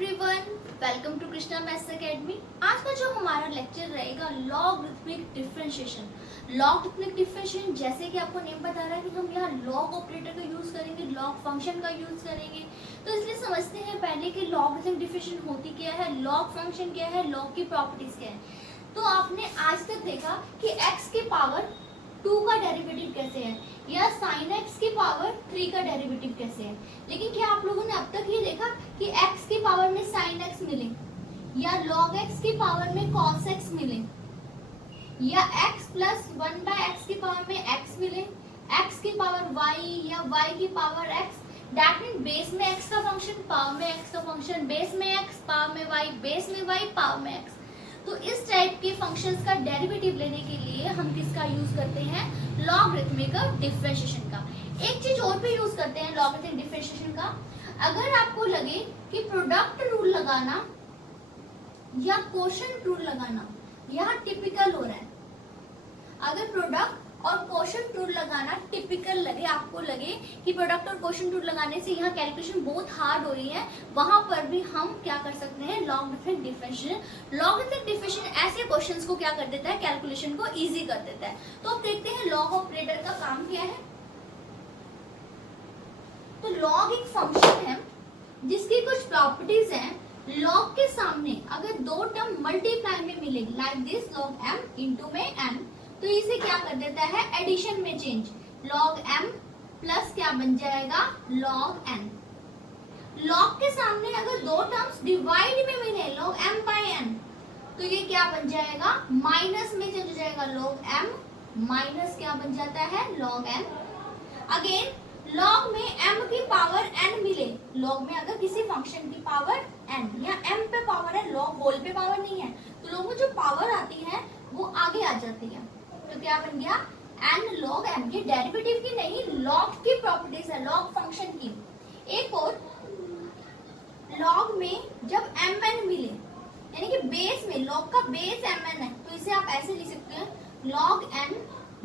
Everyone, welcome to Krishna maths academy. आज का जो हमारा लेक्चर रहेगा लॉगरिथमिक डिफरेंशिएशन। लॉगरिथमिक डिफरेंशिएशन जैसे कि आपको नेम बता रहा है कि हम यहाँ लॉग ऑपरेटर का यूज करेंगे, लॉग फंक्शन का यूज करेंगे। तो इसलिए समझते हैं पहले कि लॉगरिथमिक डिफरेंशिएशन होती क्या है, लॉग फंक्शन क्या है, लॉग की प्रॉपर्टीज क्या है। तो आपने आज तक देखा कि x की पावर 2 का डेरिवेटिव कैसे है या sin x की पावर 3 का डेरिवेटिव कैसे है। लेकिन क्या आप लोगों ने अब तक ये देखा कि x की पावर में sin x मिले या log x की पावर में cos x मिले या x प्लस 1/x की पावर में x मिले, x की पावर y या y की power x। That mean base में x का फंक्शन, पावर में x का फंक्शन, बेस में x, पावर में y, बेस में y, पावर में x। तो इस टाइप के फंक्शंस का डेरिवेटिव लेने के लिए हम किसका यूज करते हैं, लॉगरिथमिक डिफरेंशिएशन का। एक चीज और भी यूज करते हैं लॉगरिथमिक डिफरेंशिएशन का। अगर आपको लगे कि प्रोडक्ट रूल लगाना या क्वोशंट रूल लगाना यहाँ टिपिकल हो रहा है, अगर प्रोडक्ट और क्वोशंट रूल लगाना टिपिकल लगे, आपको लगे कि प्रोडक्ट और क्वोशंट रूल लगाने से यहाँ कैलकुलेशन बहुत हार्ड हो रही है, वहां पर भी हम क्या कर सकते हैं, लॉगरिथमिक डिफरेंशिएशन। लॉगरिथमिक डिफरेंशिएशन ऐसे क्वेश्चंस को क्या कर देता है, कैलकुलेशन को इजी कर देता है। तो अब देखते हैं लॉग ऑपरेटर का काम क्या है। तो लॉग एक फंक्शन है जिसकी कुछ प्रॉपर्टीज हैं। लॉग के सामने अगर दो टर्म मल्टीप्लाई में मिलेगी like this log m into में n, तो इसे क्या कर देता है, एडिशन में चेंज। लॉग m प्लस क्या बन जाएगा, लॉग n। लॉग के सामने अगर दो टर्म्स डिवाइड में मिले लॉग m बाय n, तो ये क्या बन जाएगा, माइनस में चेंज हो जाएगा। लॉग m माइनस क्या बन जाता है, लॉग n। अगेन लॉग में m की पावर n मिले, लॉग में अगर किसी फंक्शन की पावर n या m पे पावर है, लॉग होल पे पावर नहीं है, तो लॉग में जो पावर आती है वो आगे आ जाती है। तो क्या बन गया, n log m। ये डेरिवेटिव की नहीं, लॉग की प्रॉपर्टीज है, लॉग फंक्शन की। एक और, लॉग में जब mn मिले यानी कि बेस में, लॉग का बेस mn है, तो इसे आप ऐसे लिख सकते हैं log n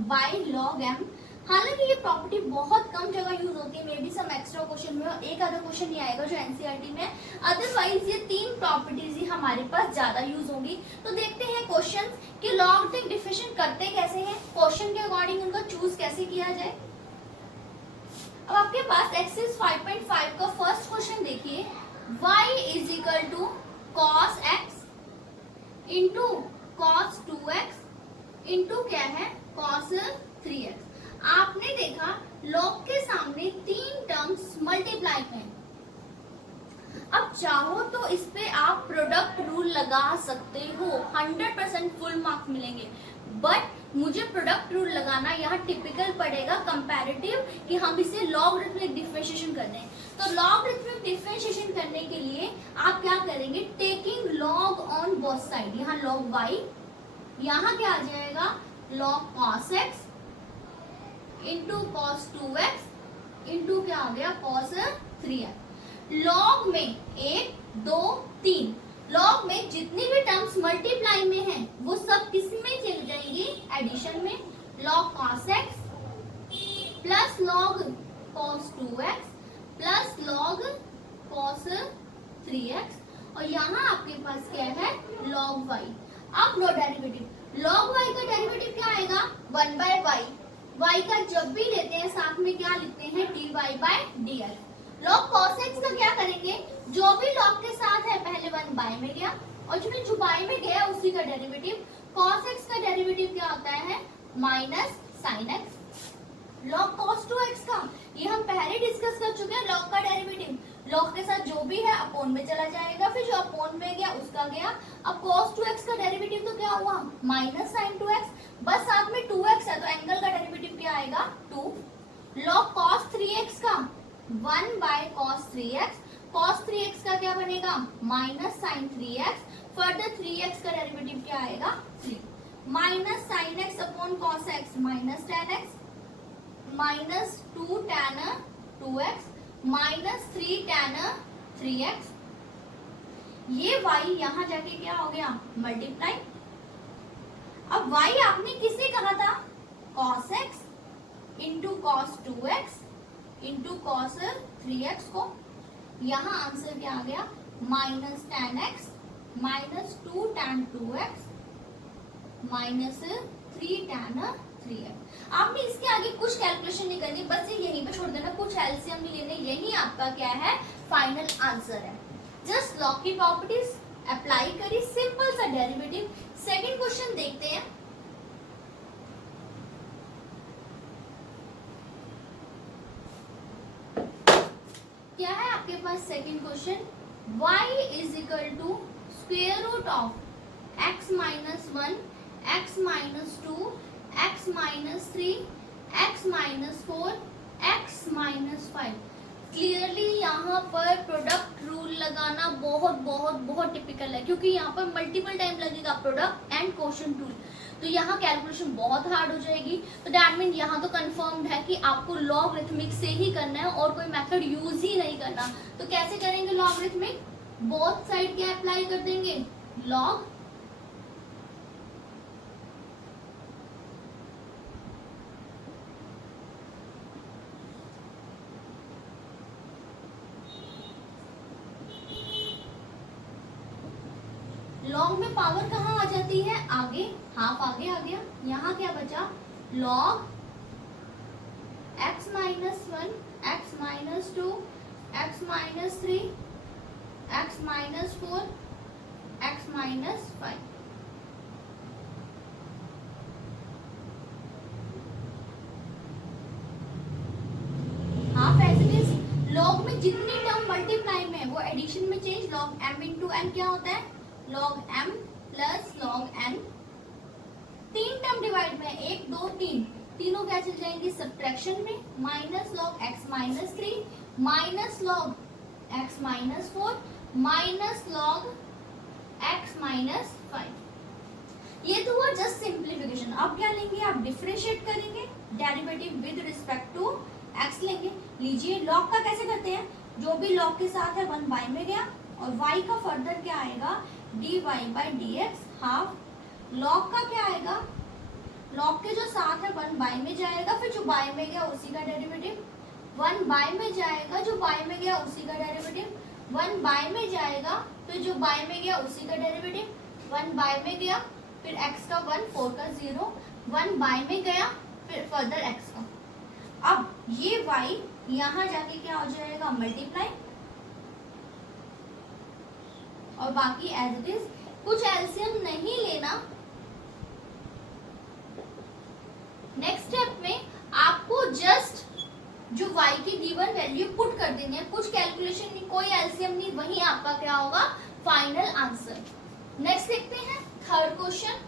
by log m। हालांकि ये प्रॉपर्टी बहुत कम जगह यूज होती है, maybe some extra question में एक आधा क्वेश्चन ही आएगा जो एनसीईआरटी में, अदरवाइज ये तीन प्रॉपर्टीज ही हमारे पास ज्यादा यूज होंगी। तो देखते हैं क्वेश्चन कि लॉगरिथमिक डिफरेंशिएशन करते कैसे हैं, क्वेश्चन के अकॉर्डिंग उनको चूज कैसे किया जाए। अब आपके पास एक्सरसाइज 5.5 का फर्स्ट क्वेश्चन देखिए, y is equal to cos x into cos 2x into क्या है, कॉस 3x। आपने देखा लॉग के सामने तीन टर्म्स मल्टीप्लाई में, अब चाहो तो इस पे आप प्रोडक्ट रूल लगा सकते हो, 100% फुल मार्क्स मिलेंगे। बट मुझे प्रोडक्ट रूल लगाना यहाँ टिपिकल पड़ेगा कंपैरेटिव, कि हम इसे लॉगरिथमिक डिफरेंशिएशन कर रहे हैं। तो लॉगरिथमिक डिफरेंशिएशन करने के लिए आप क्या करेंगे, taking log on both side. यहाँ लॉग y, यहाँ क्या आ जाएगा, log cos x into cos 2x into क्या आ गया, कॉस 3x। लॉग में 1 2 3, लॉग में जितनी भी टर्म्स मल्टीप्लाई में हैं वो सब किस में चली जाएंगी, एडिशन में। Log cos x plus log cos 2x plus log cos 3x, और यहाँ आपके पास क्या है, लॉग y। अब लो डेरिवेटिव, लॉग y का डेरिवेटिव क्या आएगा, 1/y। y का जब भी लेते हैं साथ में क्या लिखते हैं, dy by dx। log cos x का क्या करेंगे, जो भी log के साथ है पहले 1 में गया और जो बाय में गया उसी का डेरिवेटिव। cos x का डेरिवेटिव क्या होता है, minus sin x। log cos 2x का ये हम पहले डिस्कस कर चुके हैं, log का डेरिवेटिव log के साथ जो भी है अपोन में चला जाएगा, फिर जो अपोन में गया उसका गया। अब cos 2x का डेरिवेटिव तो क्या हुआ, माइनस sin 2x, बस साथ में 2x है तो एंगल का डेरिवेटिव क्या आएगा, 2। log cos 3x का 1/cos 3x, cos 3x का क्या बनेगा, minus sin 3x, further 3x का डेरिवेटिव क्या आएगा, 3। Minus sin x upon cos x minus tan x, minus 2 tan 2x minus 3 tan 3x। ये y यहाँ जाके क्या हो गया, मल्टीप्लाई। अब y आपने किसे कहा था, cos x into cos 2x into cos 3x को। यहाँ आंसर क्या आ गया, minus ten x minus 2 tan 2x minus 3 tan 3x। आपने इसके आगे कुछ कैलकुलेशन नहीं करनी, बस ये यहीं पे छोड़ देना, कुछ एलसीएम नहीं लेने, यही आपका क्या है फाइनल आंसर है। जस्ट लॉग की प्रॉपर्टीज अप्लाई करी, सिंपल सा डेरिवेटिव। सेकंड क्वेश्चन देखते हैं। क्या है आपके पास second question, y is equal to square root of x minus 1 x minus 2 x minus 3 x minus 4 x minus 5। Clearly यहाँ पर प्रोडक्ट रूल लगाना बहुत बहुत बहुत टिपिकल है, क्योंकि यहाँ पर मल्टीपल टाइम लगेगा प्रोडक्ट एंड क्वेश्चन टूल, तो यहाँ कैलकुलेशन बहुत हार्ड हो जाएगी। तो दैट मीन यहाँ तो कंफर्म्ड है कि आपको लॉगरिथमिक से ही करना है और कोई मेथड यूज ही नहीं करना। तो कैसे करेंगे लॉगरिथमिक, बोथ साइड क्या अप्लाई कर देंगे, लॉग लॉग में पावर कहाँ आ जाती है, आगे, हाफ आगे आ गया। यहाँ क्या बचा, log x minus 1 x minus 2 x minus 3 x minus 4 x minus 5। Half as it is. Log में जितनी टर्म मल्टीप्लाई में है वो एडिशन में change, log m into n क्या होता है, log m plus log n। तीन टर्म डिवाइड में, 1 2 3, तीनों क्या चल जाएंगी सब्ट्रैक्शन में, minus log x minus 3 minus log x minus 4 minus log x minus 5। ये तो हुआ जस्ट सिंप्लीफिकेशन। अब क्या लेंगे आप, डिफरेंशिएट करेंगे, derivative with respect to x लेंगे। लीजिए लॉग का कैसे करते हैं, जो भी लॉग के साथ है 1 बाय में गया, और y का फर्दर क्या आएगा dy by dx half. Log का क्या आएगा, लॉग के जो साथ है 1 बाय में जाएगा, फिर जो बाय में गया उसी का डेरिवेटिव। 1 बाय में जाएगा, जो बाय में गया उसी का डेरिवेटिव। 1 बाय में जाएगा, फिर जो बाय में गया उसी का डेरिवेटिव। 1 बाय में गया, फिर x का 1 4 का 0, 1 बाय में गया, फिर फर्दर x का। अब ये y यहाँ जाके क्या हो जाएगा मल्टीप्लाई, और बाकी एज इट इज। कुछ एलसीएम नहीं लेना। नेक्स्ट स्टेप में आपको जस्ट जो y की गिवन वैल्यू पुट कर देनी है, कुछ कैलकुलेशन नहीं, कोई एलसीएम नहीं, वही आपका क्या होगा फाइनल आंसर। नेक्स्ट देखते हैं थर्ड क्वेश्चन।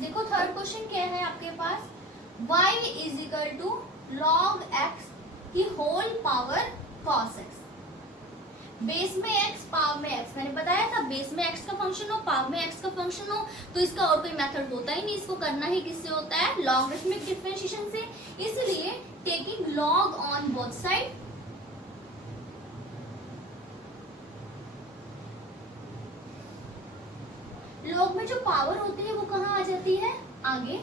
देखो थर्ड क्वेश्चन क्या है आपके पास, y is equal to log x की whole power cos x। Base में x पावर में x, मैंने बताया था बेस में x का फंक्शन हो पावर में x का फंक्शन हो तो इसका और कोई मेथड होता ही नहीं, इसको करना ही किससे होता है लॉगरिथमिक डिफरेंशिएशन से। इसलिए taking log on both side, log में जो पावर होती है वो कहाँ आ जाती है आगे,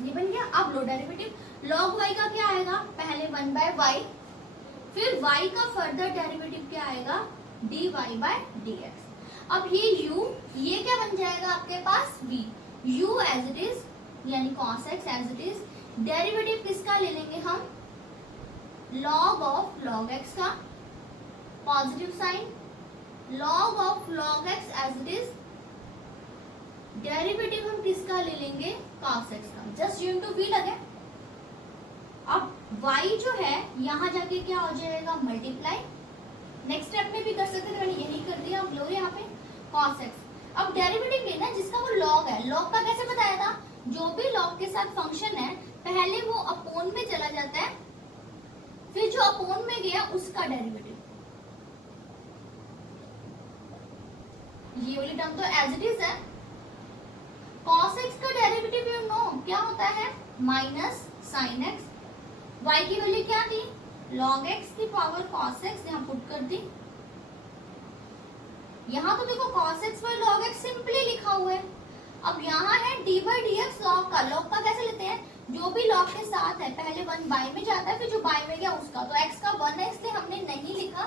ये बन गया। अब लो डेरिवेटिव लॉग y का क्या आएगा, पहले 1 बाय वाई, फिर y का फर्दर डेरिवेटिव क्या आएगा dy बाय dx। अब ये u, ये क्या बन जाएगा आपके पास v, u as it is यानी cos x as it is. Derivative किसका ले लेंगे हम, log ऑफ log x का, positive sign, log of log x as it is. Derivative हम किसका ले लेंगे cos x का, जस्ट u इंटू वी लगे। अब y जो है यहाँ जाके क्या हो जाएगा मल्टीप्लाई, नेक्स्ट स्टेप में भी कर सकते थे, मैंने यही कर दिया। अब लो यहाँ पे cos x। अब डेरिवेटिव लेना जिसका वो log है, log का कैसे बताया था, जो भी log के साथ फंक्शन है पहले वो अपोन में चला जाता है, फिर जो अपोन में गया उसका डेरिवेटिव। ये वाली टर्म तो एज इट इज है। cos x का डेरिवेटिव यू नो क्या होता है माइनस साइन x। y की वैल्यू क्या थी log x की पावर cos x, यहाँ पुट कर दी। यहाँ तो देखो cos x by log x simply लिखा हुआ है। अब यहाँ है d by dx log का। log का कैसे लेते हैं, जो भी log के साथ है पहले 1 बाय में जाता है, फिर जो बाय में गया उसका। तो x का 1 है इसलिए हमने नहीं लिखा।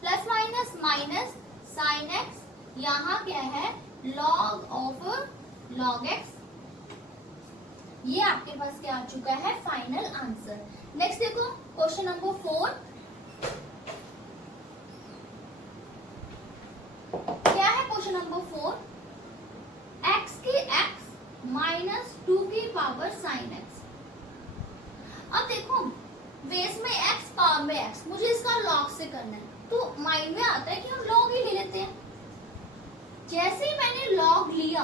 Plus minus minus sine x, यहाँ क्या है log ऑफ log x। ये आपके पास क्या आ चुका है, फाइनल आंसर। नेक्स्ट देखो क्वेश्चन नंबर 4। क्या है क्वेश्चन नंबर 4, x की x माइनस 2 की पावर साइन x। अब देखो बेस में x पावर में x, मुझे इसका लॉग से करना है, तो माइंड में आता है कि हम लॉग ही ले लेते हैं। जैसे ही मैंने लॉग लिया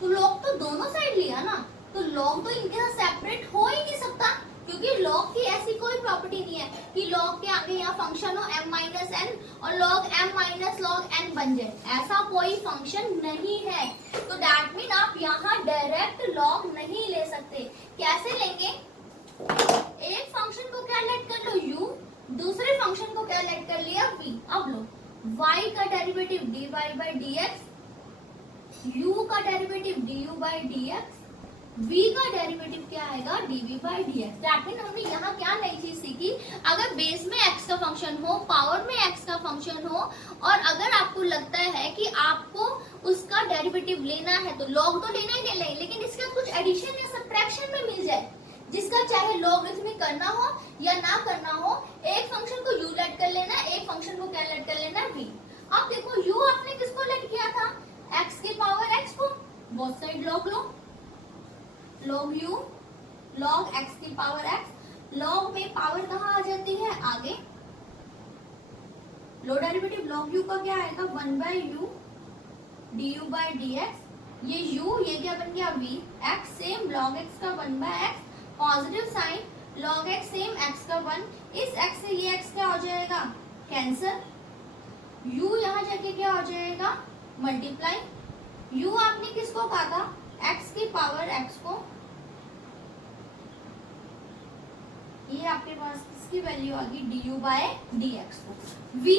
तो लॉग तो दोनों साइड लिया ना, तो लॉग तो इनके साथ सेपरेट हो ही नहीं सकता, क्योंकि लॉग की ऐसी कोई प्रॉपर्टी नहीं है कि लॉग के आगे यहाँ फंक्शन हो m माइनस एन और log m minus log n बन जाए, ऐसा कोई फंक्शन नहीं है। तो दैट मीन आप यहाँ डायरेक्ट लॉग नहीं ले सकते। कैसे लेंगे, एक फंक्शन को क्या लेट कर लो u, दूसरे फंक्शन को क्या लेट कर लिया v। अब लो y का derivative dy by dx, u का derivative du by dx, v का डेरिवेटिव क्या आएगा dv by dx। That mean हमने यहाँ क्या नई चीज सीखी, अगर बेस में x का फंक्शन हो, पावर में x का फंक्शन हो, और अगर आपको लगता है कि आपको उसका डेरिवेटिव लेना है तो लॉग तो लेना ही लेना है, लेकिन इसका कुछ एडिशन या सब्ट्रैक्शन में मिल जाए, जिसका चाहे लॉगरिथमिक करना हो या ना करना हो, एक फंक्शन को u लेट कर लेना, एक फंक्शन को क्या लेट कर लेना v। अब देखो u आपने किसको लेट किया था, x की पावर x को, बोथ साइड लॉग लो, log u log x की पावर x। log में पावर कहाँ आ जाती है, आगे। लो डेरिवेटिव log u का क्या आएगा, 1 by u du by dx। ये u ये क्या बन गया v, x same log x का 1 by x, positive sign log x same x का 1, इस x से ये x क्या हो जाएगा, कैंसर। u यहाँ जाके क्या हो जाएगा, मल्टीप्लाई। u आपने किसको कहा था, x की पावर x को, ये आपके पास किसकी वैल्यू आ गई, du बाय dx को। v,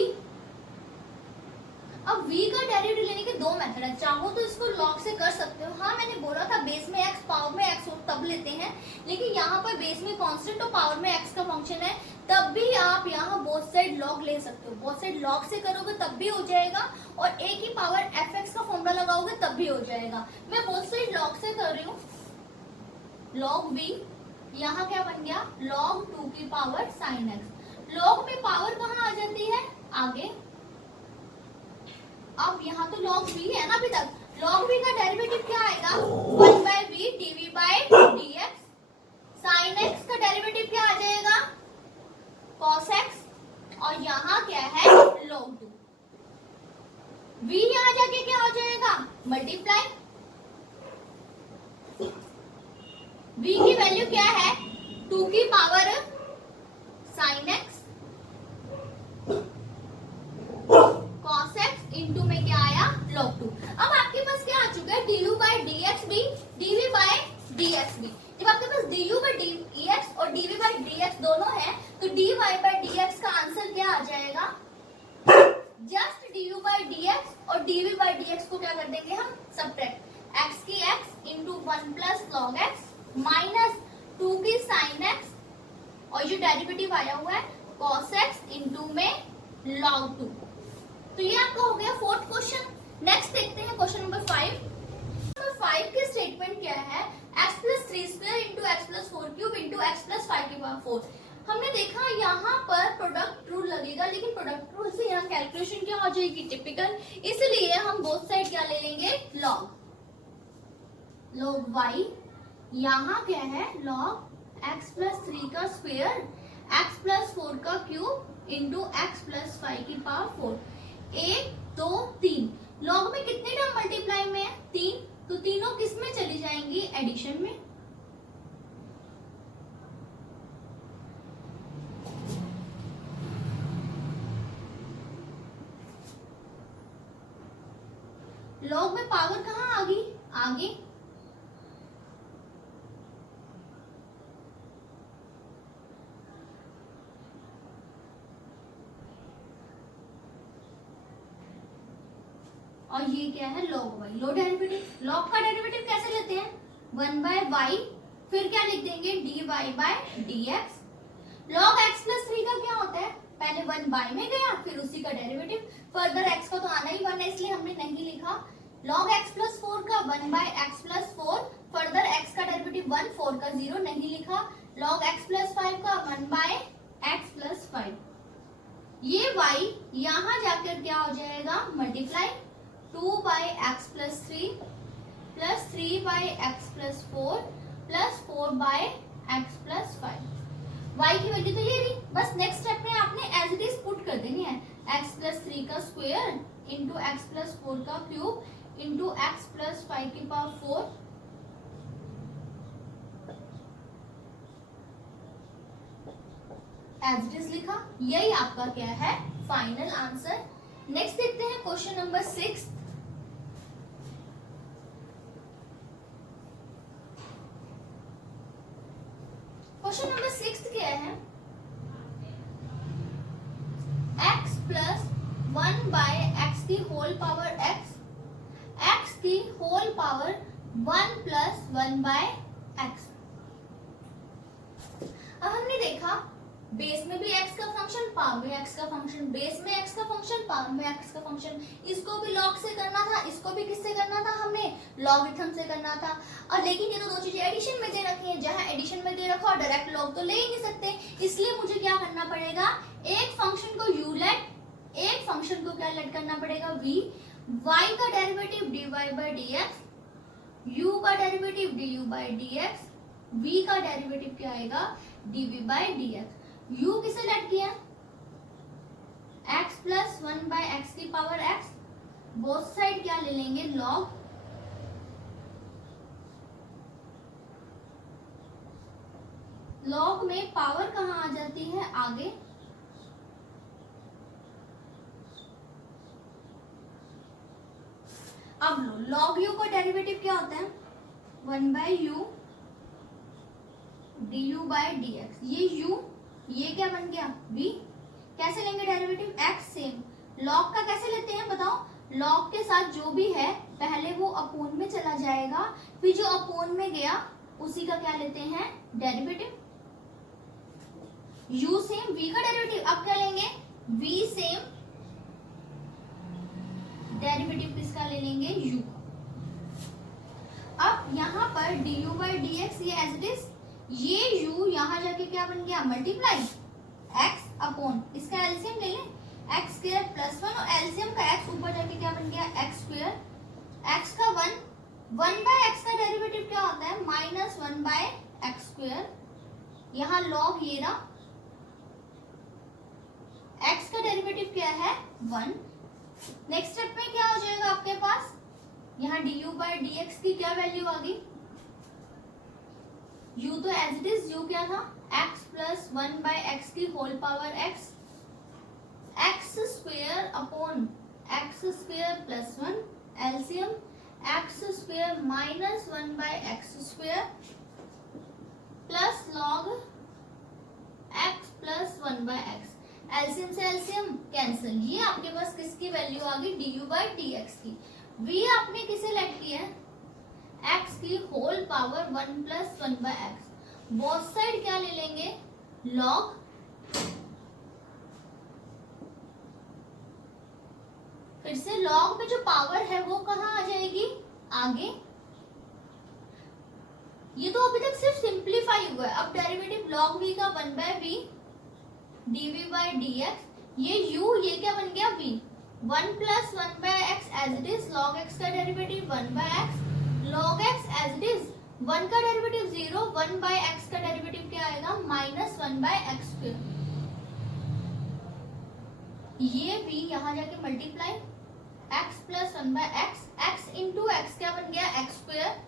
अब v का डेरिवेटिव लेने के दो मेथड है, चाहो तो इसको लॉग से कर सकते हो। हाँ मैंने बोला था बेस में x पावर में x हो तब लेते हैं, लेकिन यहाँ पर बेस में कांस्टेंट और पावर में x का फंक्शन है, तब भी आप यहाँ बोथ साइड लॉग ले सकते हो। बोथ साइड लॉग से करोगे तब भी हो जाएगा, और a की पावर fx का फॉर्मूला लगाओगे तब भी हो जाएगा। मैं बोथ साइड लॉग से कर रही हूँ, log v, यहाँ क्या बन गया, log 2 की पावर sin x। log में पावर कहाँ आ जाती है, आगे। अब यहाँ तो log v है ना अभी तक, log v का डेरिवेटिव क्या आएगा, 1 by v dv by dx। sin x का डेरिवेटिव क्या आ जाएगा, cos x, और यहाँ क्या है log 2। v यहाँ जाके क्या हो जाएगा, मल्टीप्लाई। v की वैल्यू क्या है, 2 की power sin x cos x into में क्या आया, log 2। अब आपके पास क्या आ चुका है, du बाई dx भी, dv बाई dx भी। जब आपके पास du बाई dx और dv बाई dx दोनों है, तो dy बाई dx का आंसर क्या आ जाएगा, जस्ट du बाई dx और dv बाई dx को क्या कर देंगे हम, सब्ट्रैक्ट। x की x into 1 plus log x minus 2 की साइन x, और जो डेरिवेटिव आया हुआ है cos x इंटू में log 2। तो ये आपका हो गया फोर्थ क्वेश्चन। नेक्स्ट देखते हैं क्वेश्चन नंबर 5। नंबर 5 की स्टेटमेंट क्या है, x plus 3 square into x plus 4 cube into x plus 5 की पावर 4। हमने देखा यहाँ पर प्रोडक्ट रूल लगेगा, लेकिन प्रोडक्ट रूल से यहाँ कैलकुलेशन क्या हो जाएगी, टिपिकल, इसलिए हम बोथ साइड क्या ले लेंगे, log। log y, यहाँ क्या है, log x प्लस 3 का स्क्वायर x प्लस 4 का क्यूब इंटू एक्स प्लस 5 की पावर 4। 1 2 3, log में कितने टर्म मल्टीप्लाई में है, 3, तो तीनों किस में चली जाएंगी, एडिशन में। log में पावर कहाँ आ गई, आगे। और ये क्या है log y, लो डेरिवेटिव। log का डेरिवेटिव कैसे लेते हैं, 1/y, फिर क्या लिख देंगे dy/dx। log x प्लस 3 का क्या होता है, पहले 1 में गया फिर उसी का डेरिवेटिव, फर्दर x का तो आना ही 1 है इसलिए हमने नहीं लिखा। log x प्लस 4 का 1/x प्लस 4, फर्दर x का डेरिवेटिव 1, 4 का 0 नहीं लिखा। log x प्लस 5 का 1/x प्लस 5, ये y यहाँ जाकर क्या हो जाएगा multiply 2/x plus 3 plus 3/x plus 4 plus 4/x plus 5। y की वैल्यू तो ये रही, बस नेक्स्ट स्टेप में आपने एज इट इज पुट कर देनी है, x प्लस 3 का स्क्वायर इंटू x प्लस 4 का क्यूब इंटू x प्लस 5 की पावर 4 एज इट इज लिखा। यही आपका क्या है फाइनल आंसर। नेक्स्ट देखते हैं क्वेश्चन नंबर 6। क्वेश्चन नंबर 6 क्या है, x प्लस 1/x की होल पावर x की होल पावर 1 प्लस 1/x। अब हमने देखा बेस में भी x का फंक्शन, पावर में x का फंक्शन, बेस में x का फंक्शन, पावर में x का फंक्शन, इसको भी log से करना था, इसको भी किससे करना था, हमने लॉगरिथम से करना था। और लेकिन ये तो दो चीजें एडिशन में दे रखी हैं, जहां एडिशन में दे रखा और डायरेक्ट log तो ले ही नहीं सकते, इसलिए मुझे क्या करना पड़ेगा, एक फंक्शन को u लेट, एक फंक्शन को क्या लेट करना पड़ेगा v, y का डेरिवेटिव dy/dx, u का डेरिवेटिव du/dx, v का डेरिवेटिव क्या आएगा dv/dx। u किसे लेट किया, x प्लस 1/x की पावर x, बोथ साइड क्या ले लेंगे log, log में पावर कहाँ आ जाती है आगे, अब लो log u का डेरिवेटिव क्या होता है 1/u du/dx, ये u, ये क्या बन गया v, कैसे लेंगे डेरिवेटिव x, सेम log का कैसे लेते हैं बताओ, log के साथ जो भी है पहले वो अपोन में चला जाएगा, फिर जो अपोन में गया उसी का क्या लेते हैं डेरिवेटिव, u सेम v का डेरिवेटिव, अब क्या लेंगे v सेम डेरिवेटिव किसका ले लेंगे u। अब यहाँ पर du/dx ये एज इट इज, ये u यहाँ जाके क्या बन गया मल्टीप्लाई x अपॉन, इसका एलसीएम ले लें x स्क्वायर प्लस 1 और एलसीएम का x ऊपर जाके क्या बन गया x स्क्वायर, x का 1/x का डेरिवेटिव क्या होता है -1/x स्क्वायर, यहाँ log ये रहा, x का डेरिवेटिव क्या है 1। नेक्स्ट स्टेप में क्या हो जाएगा आपके पास, यहाँ du/dx की क्या वैल्यू आ गई, u तो एज इट इज, u क्या था x प्लस 1/x की whole power x square upon x square plus 1, LCM x square minus 1/x square plus log x plus 1/x, LCM से एलसीएम कैंसिल, ये आपके पास किसकी value आ गई du/dx की। v आपने किसे लेट किया है x की whole power 1 plus 1/x, both side क्या ले लेंगे log, फिर से log में जो पावर है वो कहाँ आ जाएगी आगे, ये तो अभी तक सिर्फ सिंप्लीफाई हुआ है, अब डेरिवेटिव log v का 1/v dv/dx, ये u ये क्या बन गया v, 1 plus 1/x as it is, log x का derivative 1/x, log x as it is, 1 का डेरिवेटिव 0, 1/x का डेरिवेटिव क्या आएगा -1/x स्क्वायर, ये भी यहाँ जाके multiply x plus 1/x, x into x क्या बन गया x square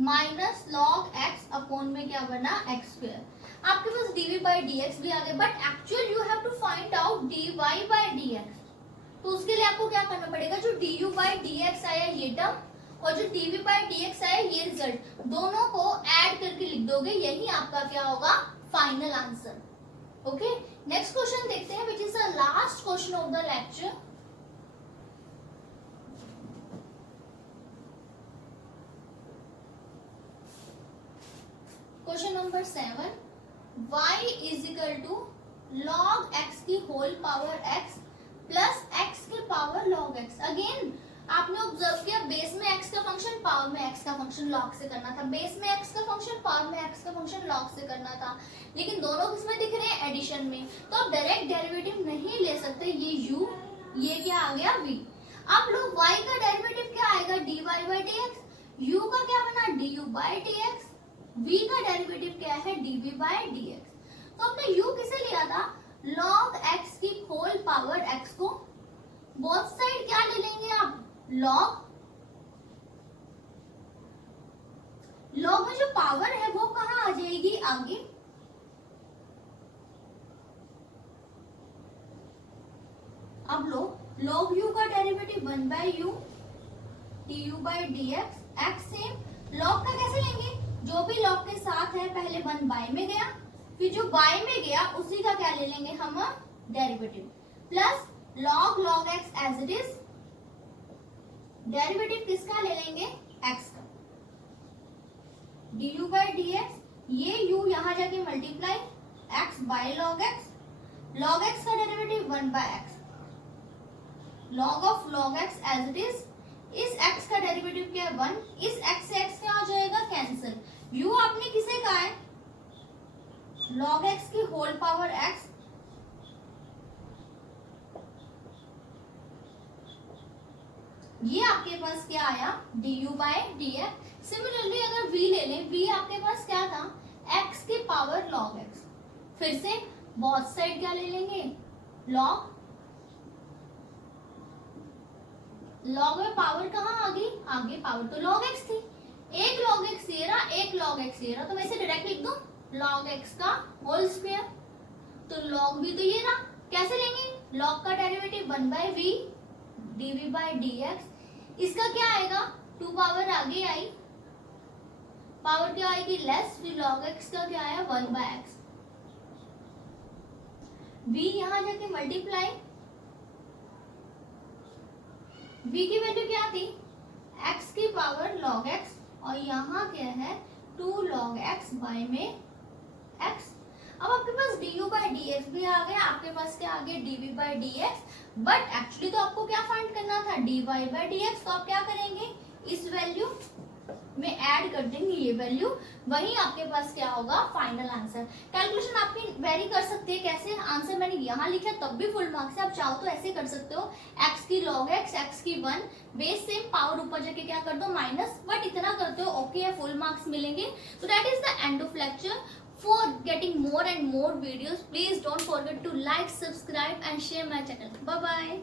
minus log x upon में क्या बना x स्क्वायर। आपके पास dv/dx भी आ गया, but actual you have to find out dy/dx, तो उसके लिए आपको क्या करना पड़ेगा, जो du/dx आया ये टर्म और जो dv/dx आया ये रिजल्ट, दोनों को ऐड करके लिख दोगे, यही आपका क्या होगा final answer. Okay, next question देखते हैं, which is the last question of the lecture. Question number 7, y is equal to log x की whole power x plus x के पावर log x। अगेन आपने ऑब्जर्व किया base में x का function, power में x का function log से करना था, बेस में x का फंक्शन, पावर में x का फंक्शन log से करना था, लेकिन दोनों किसमें दिख रहे हैं, एडिशन में। तो आप डायरेक्ट डेरिवेटिव नहीं ले सकते, ये u, ये क्या आ गया v। अब लोग y का डेरिवेटिव क्या आएगा, dy बाई dx, u का क्या बना, du बाई dx, v का डेरिवेटिव क्या है, dv बाई dx। तो हमने u किसे लिया था, log x की होल पावर x को, बोथ साइड क्या ले लेंगे आप, log में जो पावर है वो कहाँ आ जाएगी, आगे। अब log u का derivative 1 by u du by dx, x same, log का कैसे लेंगे, जो भी log के साथ है पहले 1 बाय में गया, फिर जो बाय में गया उसी का क्या ले लेंगे हम, derivative, plus log x as it is, derivative किसका ले लेंगे, x का, du बाई dx, ये u यहाँ जाके multiply x by log x का derivative 1 by x, log of log x as it is, इस x का डेरिवेटिव क्या है 1, इस x से x क्या हो जाएगा, कैंसिल, u आपने किसे कहा है, log x की होल पावर x, ये आपके पास क्या आया, du बाय dx। सिमिलरली अगर v ले लें, v आपके पास क्या था, x की पावर log x, फिर से बोथ साइड क्या ले लेंगे, log में पावर कहाँ आ गई, आगे पावर तो log x थी, एक log x ये रहा, एक log x ये रहा, तो मैं इसे डायरेक्ट लिख दूं, log x का होल स्क्वायर, तो log भी तो ये रहा, कैसे लेंगे, log का derivative 1 by v dv by dx, इसका क्या आएगा, 2 पावर आगे आई, पावर क्या आएगी लेस, फिर log x का क्या आया 1 बाय x, v यहां जाके मल्टीप्लाई, v की वैल्यू क्या थी, x की पावर log x, और यहाँ क्या है 2 log x बाय में x। अब आपके पास du बाई dx भी आ गया, आपके पास क्या आ गया, dv by dx, but actually तो आपको क्या फाइंड करना था, dy बाई dx, तो आप क्या करेंगे, इस वैल्यू में ऐड कर देंगे ये वैल्यू, वही आपके पास क्या होगा, फाइनल आंसर। कैलकुलेशन आपकी वेरी कर सकते हैं, कैसे, आंसर मैंने यहाँ लिखा तब भी फुल मार्क्स है, आप चाहो तो ऐसे कर सकते हो, x की log x की 1, बेस सेम, पावर ऊपर जाके क्या कर दो माइनस, बट इतना करते हो ओके है, फुल मार्क्स मिलेंगे। तो that is the end of lecture. For getting more and more videos, please don't forget to like, subscribe and share my channel. Bye bye.